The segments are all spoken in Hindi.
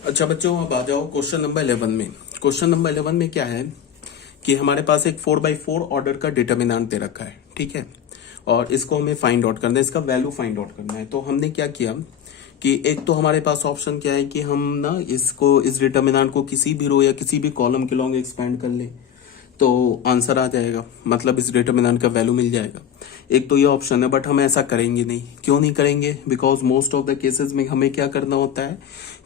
अच्छा बच्चों, अब आ जाओ क्वेश्चन नंबर 11 में। क्वेश्चन नंबर 11 में क्या है कि हमारे पास एक 4/4 ऑर्डर का डिटर्मिनेंट दे रखा है, ठीक है। और इसको हमें फाइंड आउट करना है, इसका वैल्यू फाइंड आउट करना है। तो हमने क्या किया कि एक तो हमारे पास ऑप्शन क्या है कि हम ना इसको, इस डिटर्मिनेंट को किसी भी रो या किसी भी कॉलम के लॉन्ग एक्सपेंड कर ले तो आंसर आ जाएगा, मतलब इस डिटर्मिनेंट का वैल्यू मिल जाएगा। एक तो ये ऑप्शन है, बट हम ऐसा करेंगे नहीं। क्यों नहीं करेंगे? Because most of the cases में हमें क्या करना होता है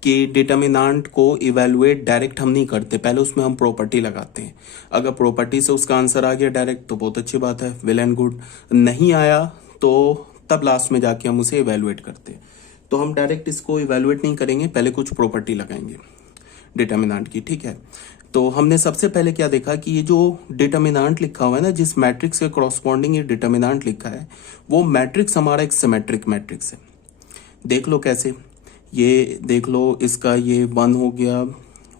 कि डिटर्मिनेंट को इवेलुएट डायरेक्ट हम नहीं करते, पहले उसमें हम प्रॉपर्टी लगाते हैं। अगर प्रॉपर्टी से उसका आंसर आ गया डायरेक्ट तो बहुत अच्छी बात है, वेल एंड गुड। नहीं आया तो तब लास्ट में जाके हम उसे इवेलुएट करते हैं। तो हम डायरेक्ट इसको इवेलुएट नहीं करेंगे, पहले कुछ प्रॉपर्टी लगाएंगे डिटर्मिनेंट की, ठीक है। तो हमने सबसे पहले क्या देखा कि ये जो डिटर्मिनेंट लिखा हुआ है ना, जिस मैट्रिक्स के करॉस्पॉन्डिंग ये डिटर्मिनेंट लिखा है, वो मैट्रिक्स हमारा एक सिमेट्रिक मैट्रिक्स है। देख लो कैसे, ये देख लो, इसका ये 1 हो गया,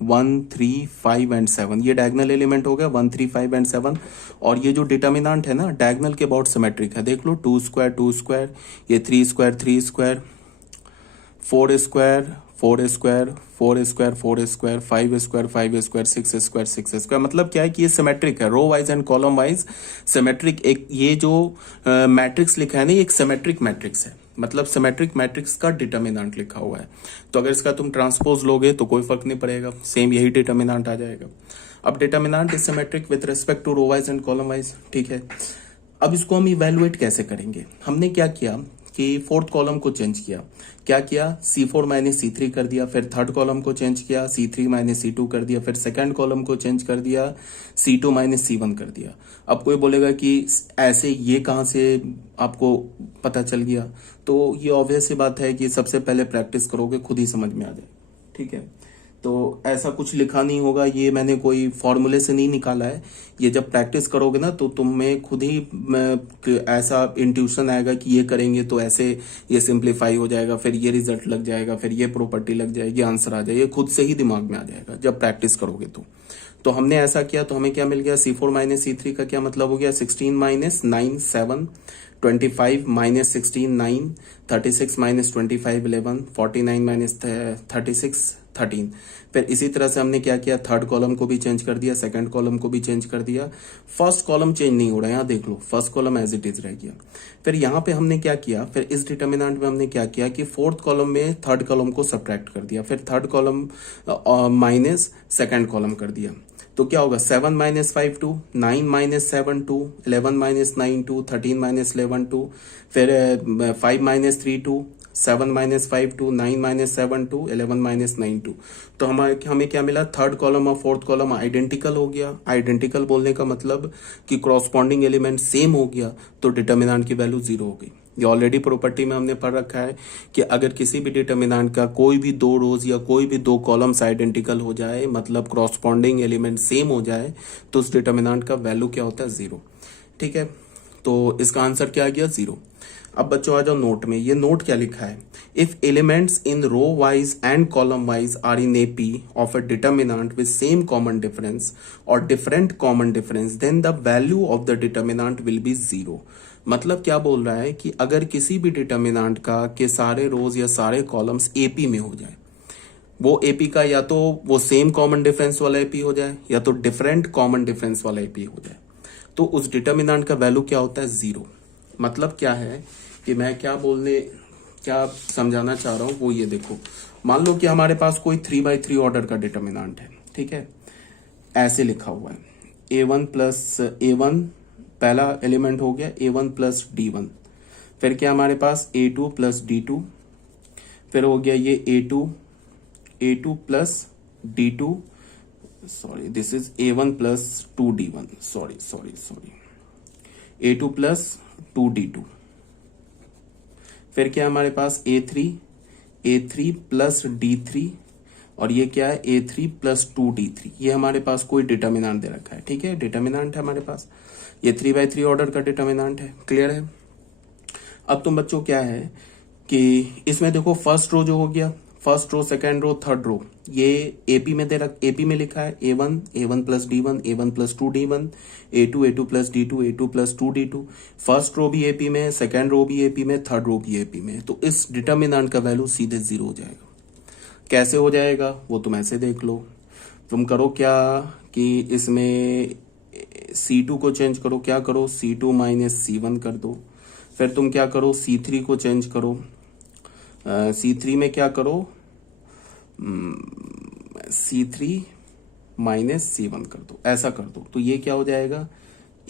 1 3 5 एंड 7, ये डायगनल एलिमेंट हो गया 1 3 5 एंड 7। और ये जो डिटर्मिनेंट है ना, डायगनल के अबाउट सिमेट्रिक है। देख लो 2 स्क्वायर 2 स्क्वायर, ये 3 square 3 square, 4 square 4 square 4 square 4 square, 5 square 5 square, 6 square 6 square. मतलब क्या है कि ये सिमेट्रिक है, row wise and column wise symmetric. एक ये जो मैट्रिक्स लिखा है ना, ये एक सिमेट्रिक मैट्रिक्स है, मतलब सिमेट्रिक मैट्रिक्स का डिटर्मिनेंट लिखा हुआ है। तो अगर इसका तुम ट्रांसपोज लोगे तो कोई फर्क नहीं पड़ेगा, सेम यही डिटर्मिनेंट आ जाएगा। अब determinant is symmetric with respect to row wise and column wise, ठीक है। अब इसको हम इवेलुएट कैसे करेंगे? हमने क्या किया कि फोर्थ कॉलम को चेंज किया। क्या किया? C4 माइनस C3 कर दिया। फिर थर्ड कॉलम को चेंज किया, C3 माइनस C2 कर दिया। फिर सेकंड कॉलम को चेंज कर दिया, C2 माइनस C1 कर दिया। अब कोई बोलेगा कि ऐसे ये कहां से आपको पता चल गया? तो ये ऑब्वियस सी बात है कि सबसे पहले प्रैक्टिस करोगे, खुद ही समझ में आ जाए, ठीक है। तो ऐसा कुछ लिखा नहीं होगा, ये मैंने कोई फॉर्मूले से नहीं निकाला है। ये जब प्रैक्टिस करोगे ना तो तुम्हें खुद ही ऐसा इंट्यूशन आएगा कि ये करेंगे तो ऐसे ये सिंप्लीफाई हो जाएगा, फिर ये रिजल्ट लग जाएगा, फिर ये प्रॉपर्टी लग जाएगी, आंसर आ जाएगा। ये खुद से ही दिमाग में आ जाएगा जब प्रैक्टिस करोगे तो हमने ऐसा किया तो हमें क्या मिल गया? C4 माइनस C3 का क्या मतलब हो गया? 16 माइनस 9 7, 25 माइनस 16 9, 36 माइनस 25 11, 49 माइनस 36 13। फिर इसी तरह से हमने क्या किया? थर्ड कॉलम को भी चेंज कर दिया, सेकंड कॉलम को भी चेंज कर दिया। फर्स्ट कॉलम चेंज नहीं हो रहा है, यहाँ देख लो, first column as it is रह गया। फिर यहाँ पे हमने क्या किया? फिर इस डिटर्मिनेंट में हमने क्या किया कि फोर्थ कॉलम में थर्ड कॉलम को सब्ट्रैक्ट कर दिया, फिर third column minus second column कर दिया। तो क्या होगा? 7 माइनस 5 2, 9 माइनस 7 2, 11 माइनस 9 2, 13 माइनस 11 2, फिर 5 माइनस 3 2, 7 माइनस 5 2, 9 माइनस 7 2, 11 माइनस 9 2। तो हमें क्या मिला? थर्ड कॉलम और फोर्थ कॉलम आइडेंटिकल हो गया। आइडेंटिकल बोलने का मतलब कि क्रॉसपॉन्डिंग एलिमेंट सेम हो गया, तो डिटर्मिनेंट की वैल्यू 0 हो गई। ये ऑलरेडी प्रॉपर्टी में हमने पढ़ रखा है कि अगर किसी भी डिटर्मिनेंट का कोई भी दो रोज या कोई भी दो कॉलम्स आइडेंटिकल हो जाए, मतलब क्रॉसपॉन्डिंग एलिमेंट सेम हो जाए, तो उस डिटर्मिनेंट का वैल्यू क्या होता है? 0, ठीक है। तो इसका आंसर क्या आ गया? 0। अब बच्चों आ जाओ नोट में। ये नोट क्या लिखा है? If elements in row wise and column wise are in AP of a determinant with same common difference और different common difference, then the value of the determinant will be 0। मतलब क्या बोल रहा है कि अगर किसी भी डिटर्मिनेंट का के सारे रोज या सारे कॉलम्स AP में हो जाए, वो AP का या तो वो सेम कॉमन डिफरेंस वाला AP हो जाए या तो डिफरेंट कॉमन डिफरेंस वाला AP हो जाए, तो उस डिटर्मिनेंट का वैल्यू क्या होता है? 0। मतलब क्या है कि मैं क्या समझाना चाह रहा हूं वो ये देखो। मान लो कि हमारे पास कोई 3/3 ऑर्डर का डिटर्मिनेंट है, ठीक है। ऐसे लिखा हुआ है A1 प्लस A1, पहला एलिमेंट हो गया A1 प्लस D1। फिर क्या हमारे पास A2 प्लस D2, फिर हो गया ये A2 plus D2, sorry this is A1 plus 2D1, sorry A2 plus 2D2। फिर क्या हमारे पास A3 प्लस D3, और ये क्या है? A3 plus 2D3। ये हमारे पास कोई डिटर्मिनेंट दे रखा है, ठीक है, डिटर्मिनेंट है हमारे पास। ये 3/3 ऑर्डर का डिटर्मिनेंट है, क्लियर है। अब तुम बच्चों क्या है कि इसमें देखो, फर्स्ट रो जो हो गया, first row second row third row, ये AP में लिखा है A1 plus D1, A1 plus 2D1, A2 plus D2, A2 plus 2D2। First row भी AP में है, सेकेंड रो भी AP में, थर्ड रो भी AP में है। तो इस डिटर्मिनेंट का वैल्यू सीधे 0 हो जाएगा। कैसे हो जाएगा वो तुम ऐसे देख लो। तुम करो क्या कि इसमें C2 को चेंज करो, क्या करो C2 माइनस C1 कर दो। फिर तुम क्या करो C3 को चेंज करो, C3 में क्या करो C3 माइनस C1 कर दो, ऐसा कर दो। तो ये क्या हो जाएगा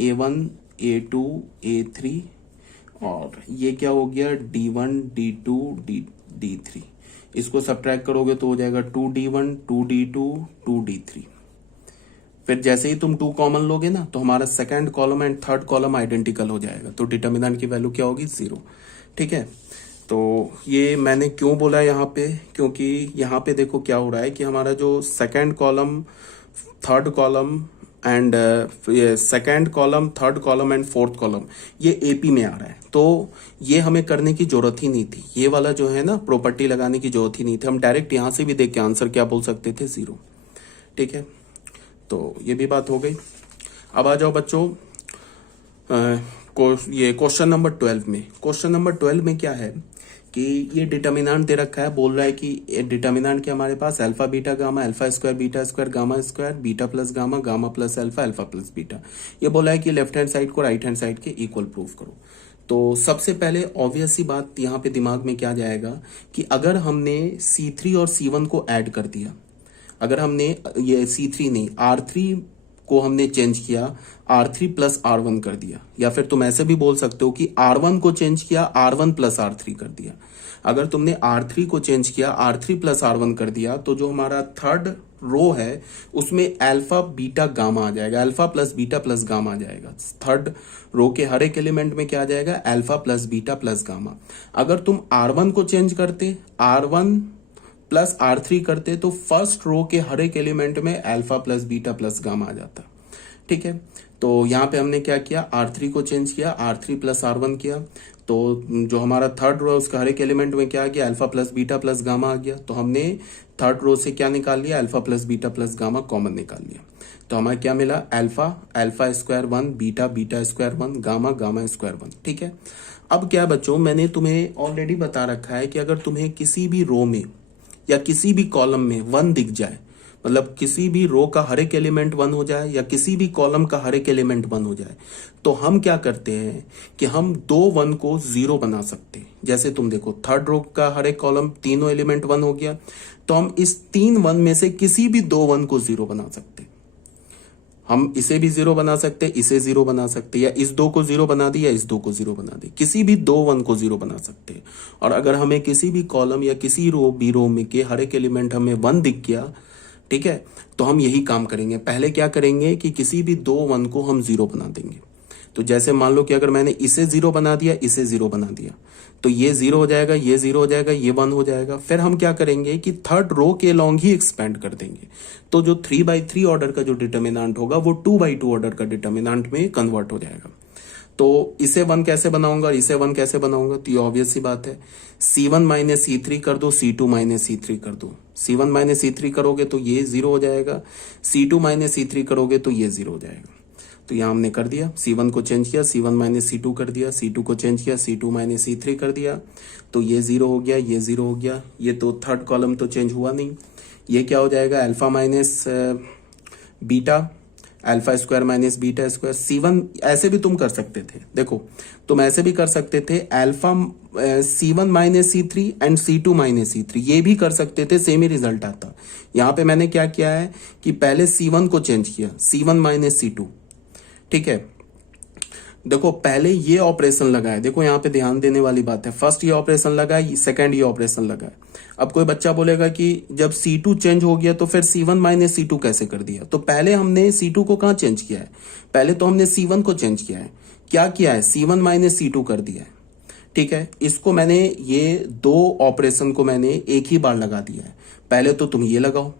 A1 A2 A3 और ये क्या हो गया D1 D2 D3। इसको सब्ट्रैक्ट करोगे तो हो जाएगा 2D1 2D2 2D3। फिर जैसे ही तुम 2 कॉमन लोगे ना तो हमारा second column and third column identical हो जाएगा, तो डिटर्मिनेंट की वैल्यू क्या होगी 0। ठीक है, तो ये मैंने क्यों बोला यहाँ पे, क्योंकि यहाँ पे देखो क्या हो रहा है कि हमारा जो second column third column and second column third column and fourth column ये एपी में आ रहा है, तो ये हमें करने की जरूरत ही नहीं थी। ये वाला जो है ना प्रॉपर्टी लगाने की जरूरत ही नहीं थी, हम डायरेक्ट यहाँ से भी देख के आंसर क्या बोल सकते थे 0। ठीक है, तो ये भी बात हो गई। अब आ जाओ बच्चों ये क्वेश्चन नंबर 12 में। क्वेश्चन नंबर 12 में क्या है कि ये डिटर्मिनेंट दे रखा है, बोल रहा है कि डिटर्मिनेंट के हमारे पास alpha beta gamma, alpha square beta square, gamma square, beta plus gamma, gamma plus alpha, alpha plus beta. ये बोला है कि लेफ्ट हैंड साइड को राइट हैंड साइड के इक्वल प्रूफ करो। तो सबसे पहले ऑब्वियस सी बात यहाँ पे दिमाग में क्या जाएगा कि अगर हमने C3 और C1 को ऐड कर दिया, अगर हमने ये C3 नहीं R3 को हमने चेंज किया, R3 प्लस R1 कर दिया, या फिर तुम ऐसे भी बोल सकते हो कि R1 को चेंज किया, R1 प्लस R3 कर दिया। अगर तुमने R3 को चेंज किया, R3 प्लस R1 कर दिया, तो जो हमारा थर्ड रो है उसमें अल्फा बीटा गामा आ जाएगा, alpha plus beta plus gamma आ जाएगा। थर्ड रो के हर एक एलिमेंट में क्या आ जाएगा alpha plus beta plus gamma. अगर तुम R1 को चेंज करते, R1 प्लस R3 करते, तो फर्स्ट रो के हर एक एलिमेंट में alpha plus beta plus gamma आ जाता। ठीक है, तो यहाँ पे हमने क्या किया R3 को चेंज किया, R3 प्लस R1 किया, तो जो हमारा थर्ड रो है उसका हर एक एलिमेंट में क्या आ गया alpha plus beta plus gamma आ गया। तो हमने थर्ड रो से क्या निकाल लिया alpha plus beta plus gamma common निकाल लिया। तो हमारा क्या मिला alpha, alpha square 1, beta, beta square 1, gamma, gamma square 1। ठीक है, अब क्या बच्चों मैंने तुम्हें ऑलरेडी बता रखा है कि अगर तुम्हें किसी भी रो में या किसी भी कॉलम में 1 दिख जाए, मतलब किसी भी रो का हर एक एलिमेंट 1 हो जाए या किसी भी कॉलम का हर एक एलिमेंट 1 हो जाए, तो हम क्या करते हैं कि हम 2 1 को 0 बना सकते हैं। जैसे तुम देखो थर्ड रो का हर एक कॉलम तीनों एलिमेंट 1 हो गया, तो हम इस 3 1 में से किसी भी 2 1 को 0 बना सकते हैं। हम इसे भी 0 बना सकते, इसे 0 बना सकते, या इस 2 को 0 बना दी या इस 2 को 0 बना दी, किसी भी 2 1 को 0 बना सकते। और अगर हमें किसी भी कॉलम या किसी रो बी रो में के हर एक एलिमेंट हमें 1 दिख गया, ठीक है, तो हम यही काम करेंगे। पहले क्या करेंगे कि किसी भी 2 1 को हम 0 बना देंगे। तो जैसे मान लो कि अगर मैंने इसे 0 बना दिया, इसे 0 बना दिया, तो ये 0 हो जाएगा, ये 0 हो जाएगा, ये 1 हो जाएगा। फिर हम क्या करेंगे कि थर्ड रो के लॉन्ग ही एक्सपेंड कर देंगे, तो जो 3/3 ऑर्डर का जो डिटर्मिनेंट होगा वो 2/2 ऑर्डर का डिटर्मिनेंट में कन्वर्ट हो जाएगा। तो इसे 1 कैसे बनाऊंगा और इसे 1 कैसे बनाऊंगा, तो ये ऑब्वियस सी बात है, C1 माइनस C3 कर दो, C2 माइनस C3 कर दो। C1 माइनस C3 करोगे तो ये 0 हो जाएगा, C2 माइनस C3 करोगे तो ये 0 हो जाएगा। तो यहां हमने कर दिया, C1 को चेंज किया, C1 माइनस C2 कर दिया, C2 को चेंज किया, C2 माइनस C3 कर दिया, तो ये 0 हो गया, ये 0 हो गया। ये तो थर्ड कॉलम तो चेंज हुआ नहीं। ये क्या हो जाएगा alpha minus beta, alpha square minus beta square. C1 ऐसे भी तुम कर सकते थे, देखो तुम ऐसे भी कर सकते थे alpha C1 minus C3 and C2 minus C3, ये भी कर सकते थे, सेम ही रिजल्ट आता। यहाँ पे मैंने क्या किया है कि पहले C1 को चेंज किया, C1 माइनस C2। ठीक है, देखो पहले ये ऑपरेशन लगा है, देखो यहाँ पे ध्यान देने वाली बात है, फर्स्ट ये ऑपरेशन लगा है, सेकंड ये ऑपरेशन लगा है। अब कोई बच्चा बोलेगा कि जब C2 चेंज हो गया तो फिर C1 माइनस C2 कैसे कर दिया, तो पहले हमने C2 को कहाँ चेंज किया है, पहले तो हमने C1 को चेंज किया है। क्या किया है, C1 माइनस C2 कर दिया है। ठीक है, इसको मैंने ये 2 ऑपरेशन को मैंने एक ही बार लगा दिया है। पहले तो तुम ये लगाओ,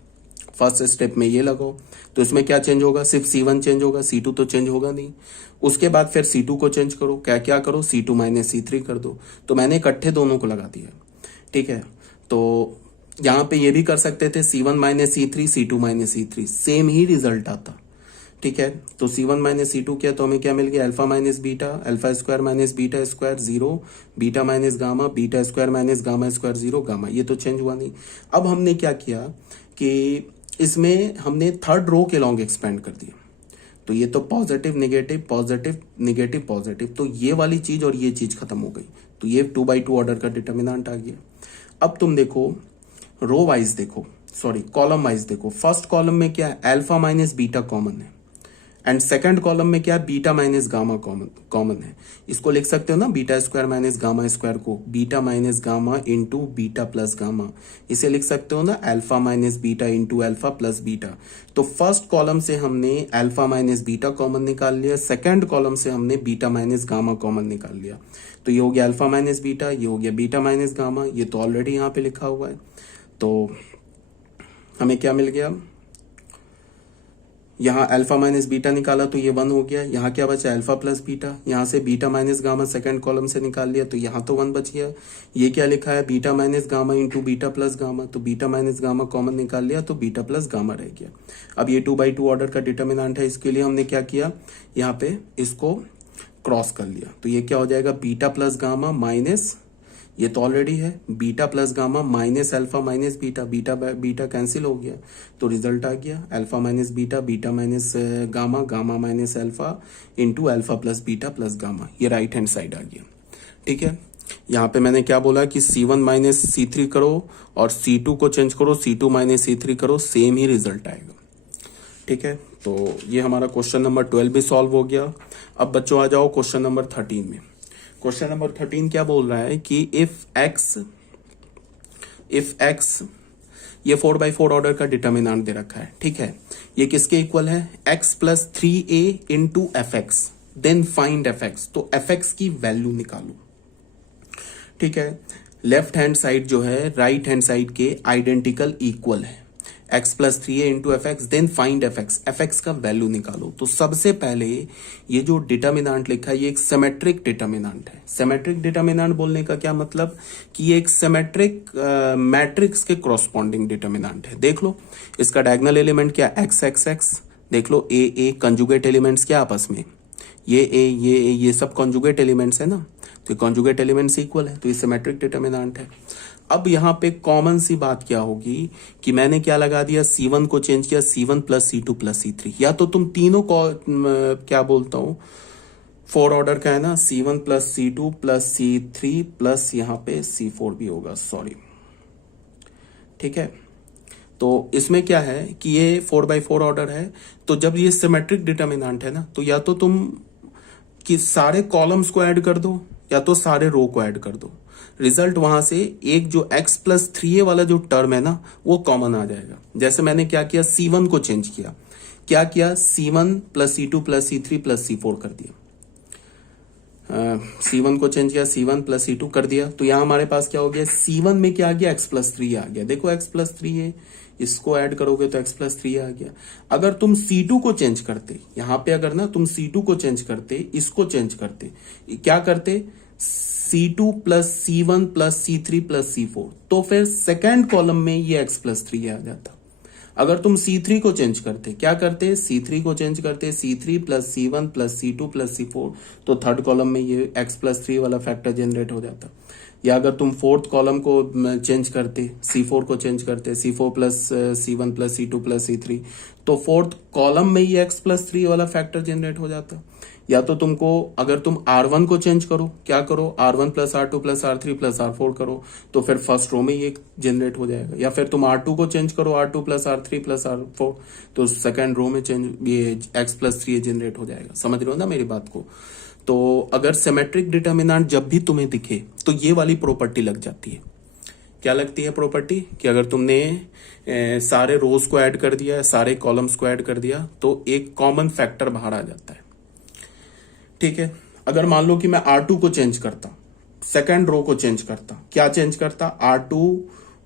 फर्स्ट स्टेप में ये लगाओ, तो इसमें क्या चेंज होगा, सिर्फ C1 चेंज होगा, C2 तो चेंज होगा नहीं। उसके बाद फिर C2 को चेंज करो, क्या क्या करो, C2 माइनस C3 कर दो। तो मैंने इकट्ठे दोनों को लगा दिया। ठीक है, तो यहां पे ये भी कर सकते थे C1 minus C3, C2 minus C3, same ही रिजल्ट आता। ठीक है। तो C1 माइनस C2 किया तो हमें क्या मिल गया, alpha minus beta, alpha square minus beta square 0, beta minus gamma, beta square minus gamma square 0, gamma. ये तो चेंज हुआ नहीं। अब हमने क्या किया कि इसमें हमने थर्ड रो के लॉन्ग एक्सपेंड कर दिया। तो ये तो positive negative positive negative positive, तो ये वाली चीज और ये चीज खत्म हो गई। तो ये 2/2 ऑर्डर का डिटर्मिनेंट आ गया। अब तुम देखो रो वाइज देखो, सॉरी कॉलम वाइज देखो। फर्स्ट कॉलम में क्या है, अल्फा माइनस बीटा कॉमन है, एंड सेकंड कॉलम में क्या है, बीटा माइनस गामा कॉमन है। इसको लिख सकते हो ना, beta square minus gamma square को beta minus gamma into beta plus gamma, इसे लिख सकते हो ना alpha minus beta into alpha plus beta. तो फर्स्ट कॉलम से हमने अल्फा माइनस बीटा कॉमन निकाल लिया, सेकंड कॉलम से हमने बीटा माइनस गामा कॉमन निकाल लिया। तो ये हो गया अल्फा माइनस बीटा, ये हो गया बीटा माइनस गामा, ये तो ऑलरेडी यहाँ पे लिखा हुआ है। तो हमें क्या मिल गया, यहाँ अल्फा माइनस बीटा निकाला तो ये 1 हो गया। यहाँ क्या बचा, अल्फा प्लस बीटा। यहाँ से beta minus gamma second column से निकाल लिया तो यहाँ तो 1 बच गया। ये क्या लिखा है, beta minus gamma into beta plus gamma, तो बीटा माइनस गामा कॉमन निकाल लिया तो बीटा प्लस गामा रह गया। अब ये 2/2 ऑर्डर का डिटर्मिनेंट है, इसके लिए हमने क्या किया, यहाँ पे इसको क्रॉस कर लिया। तो ये क्या हो जाएगा, बीटा प्लस गामा माइनस, ये तो ऑलरेडी है, beta plus gamma minus alpha minus beta, beta beta cancel हो गया तो रिजल्ट आ गया alpha minus beta, beta minus gamma, gamma minus alpha into alpha plus beta plus gamma. ये राइट हैंड साइड आ गया। ठीक है, यहाँ पे मैंने क्या बोला कि C1 माइनस C3 करो और C2 को चेंज करो, C2 माइनस C3 करो, सेम ही रिजल्ट आएगा। ठीक है, तो ये हमारा क्वेश्चन नंबर 12 भी सॉल्व हो गया। अब बच्चों आ जाओ क्वेश्चन नंबर 13 में। क्वेश्चन नंबर 13 क्या बोल रहा है कि इफ x ये 4/4 ऑर्डर का डिटर्मिनेंट दे रखा है। ठीक है, ये किसके इक्वल है, x plus 3a into F X, then find F X. तो एफ एक्स की वैल्यू निकालो। ठीक है, लेफ्ट हैंड साइड जो है राइट हैंड साइड के आइडेंटिकल इक्वल है, x plus 3a into F X, then find F X. F X का वैल्यू निकालो। तो सबसे पहले ये जो डिटर्मिनेंट लिखा है ये एक सिमेट्रिक डिटर्मिनेंट है। सिमेट्रिक डिटर्मिनेंट बोलने का क्या मतलब कि ये एक सिमेट्रिक मैट्रिक्स के कॉरस्पॉन्डिंग डिटर्मिनेंट है। देख लो इसका डायगोनल एलिमेंट क्या, x देख लो, a कंजुगेट एलिमेंट्स क्या आपस में, ये सब कॉन्जुगेट एलिमेंट्स है ना, तो कॉन्जुगेट एलिमेंट्स इक्वल है, तो ये सिमेट्रिक डिटर्मिनेंट है। अब यहाँ पे कॉमन सी बात क्या होगी कि मैंने क्या लगा दिया, C1 को चेंज किया C1 plus C2 plus C3, या तो तुम तीनों को क्या बोलता हूं 4 ऑर्डर का है ना, C1 plus C2 plus C3 plus यहाँ पे C4 भी होगा, सॉरी। ठीक है, तो इसमें क्या है कि ये 4/4 ऑर्डर है, तो जब ये सिमेट्रिक डिटर्मिनेंट है ना, तो या तो तुम कि सारे कॉलम्स को ऐड कर दो या तो सारे रो को ऐड कर दो। रिजल्ट वहां से एक जो x प्लस 3a वाला जो टर्म है ना वो कॉमन आ जाएगा। जैसे मैंने क्या किया, C1 को चेंज किया, क्या किया, C1 plus C2 plus C3 plus C4 कर दिया। C1 को चेंज किया, C1 प्लस C2 कर दिया, तो यहां हमारे पास क्या हो गया, C1 में क्या आ गया, x प्लस 3 आ गया। देखो x प्लस 3 है, इसको ऐड करोगे तो x प्लस 3 आ गया। अगर तुम C2 को चेंज करते, यहां पे अगर ना तुम C2 को चेंज करते, इसको चेंज करते, क्या करते, C2 plus C1 plus C3 plus C4, तो फिर सेकेंड कॉलम में ये x प्लस 3 आ जाता। अगर तुम C3 को चेंज करते, क्या करते, C3 को चेंज करते, C3 plus C1 plus C2 plus C4, तो थर्ड कॉलम में ये x प्लस 3 वाला फैक्टर जनरेट हो जाता। या अगर तुम फोर्थ कॉलम को चेंज करते, C4 को चेंज करते, C4 plus C1 plus C2 plus C3, तो फोर्थ कॉलम में ही x प्लस 3 वाला फैक्टर जनरेट हो जाता। या तो तुमको अगर तुम R1 को चेंज करो, क्या करो, R1 plus R2 plus R3 plus R4 करो, तो फिर फर्स्ट रो में ये जनरेट हो जाएगा। या फिर तुम R2 को चेंज करो, R2 plus R3 plus R4, तो सेकेंड रो में चेंज ये x प्लस 3 जनरेट हो जाएगा। समझ रहे हो ना मेरी बात को। तो अगर सिमेट्रिक डिटर्मिनेंट जब भी तुम्हें दिखे तो ये वाली प्रॉपर्टी लग जाती है। क्या लगती है प्रॉपर्टी कि अगर तुमने सारे रोज को ऐड कर दिया, सारे कॉलम्स को ऐड कर दिया, तो एक कॉमन फैक्टर बाहर आ जाता है। ठीक है, अगर मान लो कि मैं R2 को चेंज करता, सेकंड रो को चेंज करता, क्या चेंज करता, R2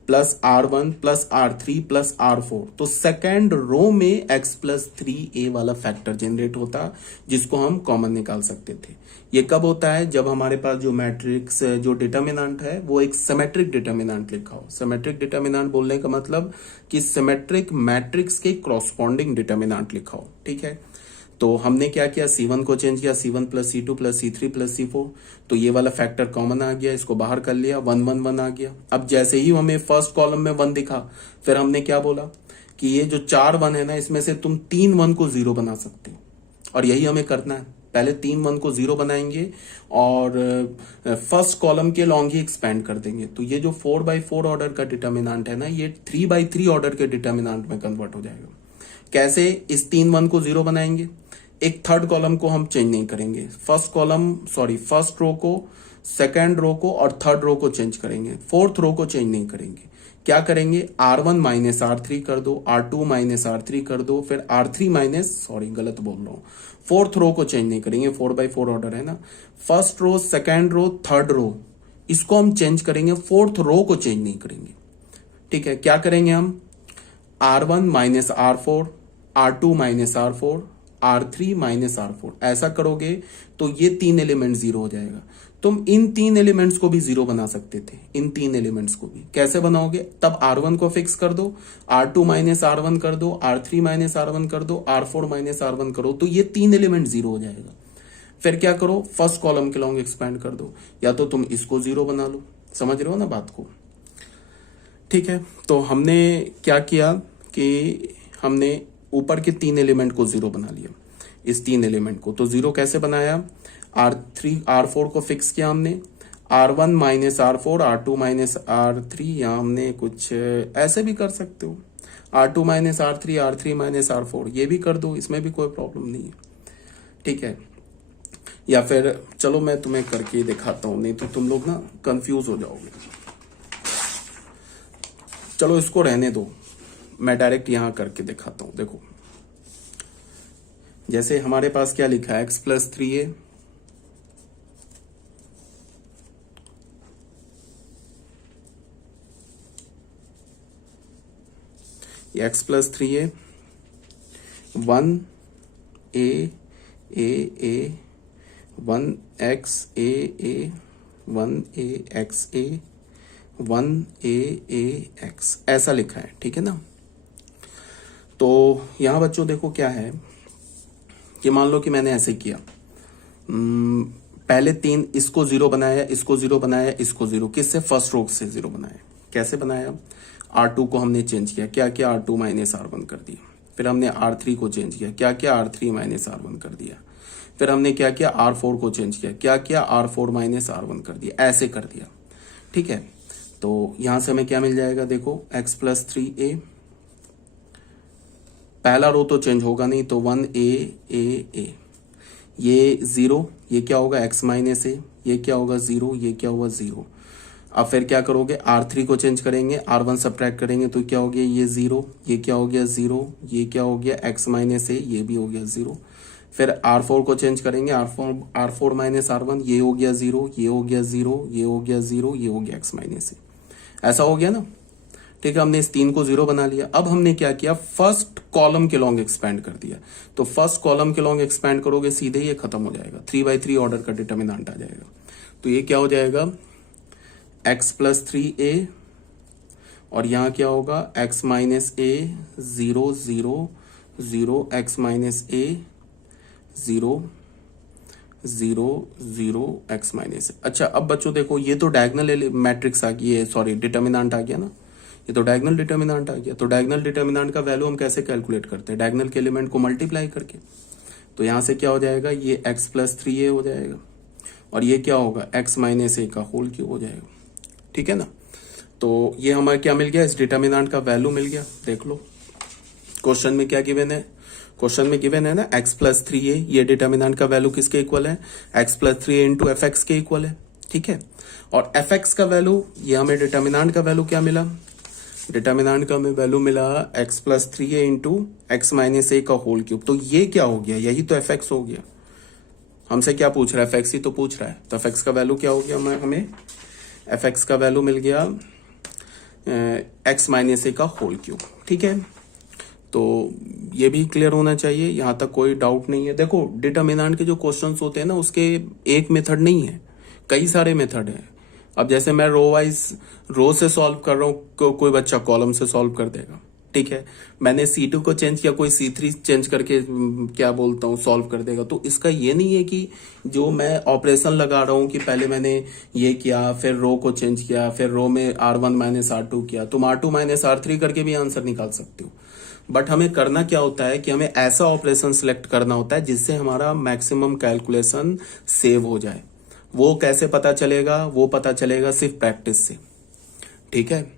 plus R1 plus R3 plus R4, तो सेकंड रो में x प्लस 3a वाला फैक्टर जनरेट होता, जिसको हम कॉमन निकाल सकते थे। ये कब होता है, जब हमारे पास जो मैट्रिक्स जो डिटर्मिनेंट है वो एक सिमेट्रिक डिटर्मिनेंट लिखा हो। सिमेट्रिक डिटर्मिनेंट बोलने का मतलब कि सिमेट्रिक मैट्रिक्स के कॉरस्पॉन्डिंग डिटर्मिनेंट लिखा हो। ठीक है, तो हमने क्या किया, C1 को चेंज किया, C1 plus C2 plus C3 plus C4, तो ये वाला फैक्टर कॉमन आ गया, इसको बाहर कर लिया, 1 1 1 आ गया। अब जैसे ही हमें फर्स्ट कॉलम में 1 दिखा, फिर हमने क्या बोला कि ये जो 4 1 है ना, इसमें से तुम 3 1 को 0 बना सकते हो, और यही हमें करना है। पहले 3 1 को 0 बनाएंगे और फर्स्ट कॉलम के लॉन्ग ही एक्सपेंड कर देंगे। तो ये जो 4/4 ऑर्डर का डिटर्मिनेंट है ना, ये 3/3 ऑर्डर के डिटर्मिनेंट में कन्वर्ट हो जाएगा। कैसे? इस 3 1 को 0 बनाएंगे, एक थर्ड कॉलम को हम चेंज नहीं करेंगे, फर्स्ट रो को, सेकेंड रो को और थर्ड रो को चेंज करेंगे, फोर्थ रो को चेंज नहीं करेंगे। क्या करेंगे, R1 माइनस R3 कर दो, R2 माइनस R3 कर दो, फिर R3 माइनस, गलत बोल रहा हूं, फोर्थ रो को चेंज नहीं करेंगे, 4/4 ऑर्डर है ना। First row, second row, third row, इसको हम चेंज करेंगे, फोर्थ रो को चेंज नहीं करेंगे। ठीक है, क्या करेंगे हम, R1 minus R4, R2 minus R4, R3 minus R4, ऐसा करोगे तो ये 3 एलिमेंट 0 हो जाएगा। तुम इन 3 एलिमेंट्स को भी 0 बना सकते थे, इन 3 एलिमेंट्स को भी कैसे बनाओगे, तब R1 को फिक्स कर दो, R2 माइनस R1 कर दो, R3 माइनस R1 कर दो, R4 माइनस R1 करो, तो ये 3 एलिमेंट 0 हो जाएगा। फिर क्या करो, फर्स्ट कॉलम के लॉन्ग एक्सपेंड कर दो, या तो तुम इसको 0 बना लो। समझ रहे हो ना बात को? ठीक है, तो हमने क्या किया कि हमने ऊपर के 3 एलिमेंट को 0 बना लिया, इस 3 एलिमेंट को। तो 0 कैसे बनाया, R4 को फिक्स किया हमने, R1 minus R4, R2 minus R3, या हमने कुछ ऐसे भी कर सकते हो, R2 minus R3, R3 minus R4, ये भी कर दो, इसमें भी कोई प्रॉब्लम नहीं है। ठीक है, या फिर चलो मैं तुम्हें करके दिखाता हूं, नहीं तो तुम लोग ना कंफ्यूज हो जाओगे। चलो इसको रहने दो, मैं डायरेक्ट यहां करके दिखाता हूं। देखो, जैसे हमारे पास क्या लिखा है, x plus 3a, x plus 3a, 1a a 1x a 1ax a 1ax, ऐसा लिखा है। ठीक है ना? तो यहां बच्चों देखो क्या है कि मान लो कि मैंने ऐसे किया, पहले 3 इसको 0 बनाया, इसको 0 बनाया, इसको 0, किससे, फर्स्ट रो से 0 बनाया। कैसे बनाया, R2 को हमने चेंज किया, क्या किया, R2 माइनस R1 कर दिया। फिर हमने R3 को चेंज किया, क्या किया, R3 माइनस R1 कर दिया। फिर हमने क्या किया, R4 को चेंज किया, क्या किया, R4 माइनस R1 कर दिया, ऐसे कर दिया। ठीक है, तो यहां से हमें क्या मिल जाएगा, देखो x प्लस 3a, पहला रो तो चेंज होगा नहीं, तो 1a, ये 0, ये क्या होगा, x माइनस a, ये क्या होगा 0, ये क्या होगा 0। अब फिर क्या करोगे, R3 को चेंज करेंगे, R1 सब्ट्रैक्ट करेंगे, तो क्या हो गया, ये 0, ये क्या हो गया 0, ये क्या हो गया x माइनस a, ये भी हो गया 0। फिर R4 को चेंज करेंगे, R4 माइनस R1, ये हो गया 0, ये हो गया 0, ये हो गया 0, ये हो गया x माइनस a, ऐसा हो गया ना। ठीक है, हमने इस 3 को 0 बना लिया। अब हमने क्या किया, फर्स्ट कॉलम के लॉन्ग एक्सपेंड कर दिया। तो फर्स्ट कॉलम के लॉन्ग एक्सपेंड करोगे, सीधे ये खत्म हो जाएगा, 3/3 ऑर्डर का डिटर्मिनेंट आ जाएगा। तो ये क्या हो जाएगा, x प्लस 3a, और यहां क्या होगा, x minus a 0 0 0, x minus a 0 0 0, x minus. अच्छा, अब बच्चों देखो, ये तो डायगोनल मैट्रिक्स आ गई, डिटर्मिनेंट आ गया ना, ये तो डायगोनल डिटर्मिनेंट आ गया। तो डायगोनल डिटर्मिनेंट का वैल्यू हम कैसे कैलकुलेट करते हैं, डायगोनल के एलिमेंट को मल्टीप्लाई करके। तो यहां से क्या हो जाएगा, ये x प्लस 3a हो जाएगा, और ये क्या होगा, x माइनस a का होल क्यूब हो जाएगा। ठीक है ना? तो ये हमारा क्या मिल गया, इस डिटर्मिनेंट का वैल्यू मिल गया। देख लो क्वेश्चन में क्या गिवन है, क्वेश्चन में गिवन है ना x प्लस 3a, ये डिटर्मिनेंट का वैल्यू किसके इक्वल है, x plus 3a into F x के इक्वल है। ठीक है, और एफ एक्स का वैल्यू, ये हमें डिटर्मिनेंट का वैल्यू क्या मिला, डिटर्मिनेंट का हमें वैल्यू मिला x plus 3a into x minus a का होल क्यूब। तो ये क्या हो गया, यही तो एफ एक्स हो गया। हमसे क्या पूछ रहा है, एफ एक्स ही तो पूछ रहा है। तो एफ एक्स का वैल्यू क्या हो गया, हमें एफ एक्स का वैल्यू मिल गया एक्स माइनस a का होल क्यूब। ठीक है, तो ये भी क्लियर होना चाहिए, यहां तक कोई डाउट नहीं है। देखो, डिटर्मिनेंट के जो क्वेश्चंस होते हैं ना, उसके एक मेथड नहीं है, कई सारे मेथड है। अब जैसे मैं रो वाइज रो से सॉल्व कर रहा हूँ, कोई बच्चा कॉलम से सॉल्व कर देगा, ठीक है, मैंने C2 को चेंज किया, कोई C3 चेंज करके क्या बोलता हूँ सॉल्व कर देगा। तो इसका ये नहीं है कि जो मैं ऑपरेशन लगा रहा हूँ कि पहले मैंने ये किया, फिर रो को चेंज किया, फिर रो में R1 माइनस R2 किया, तुम R2 माइनस R3 करके भी आंसर निकाल सकते हो। बट हमें करना क्या होता है कि हमें ऐसा ऑपरेशन सिलेक्ट करना होता है जिससे हमारा मैक्सिमम कैलकुलेशन सेव हो जाए। वो कैसे पता चलेगा? वो पता चलेगा सिर्फ प्रैक्टिस से, ठीक है।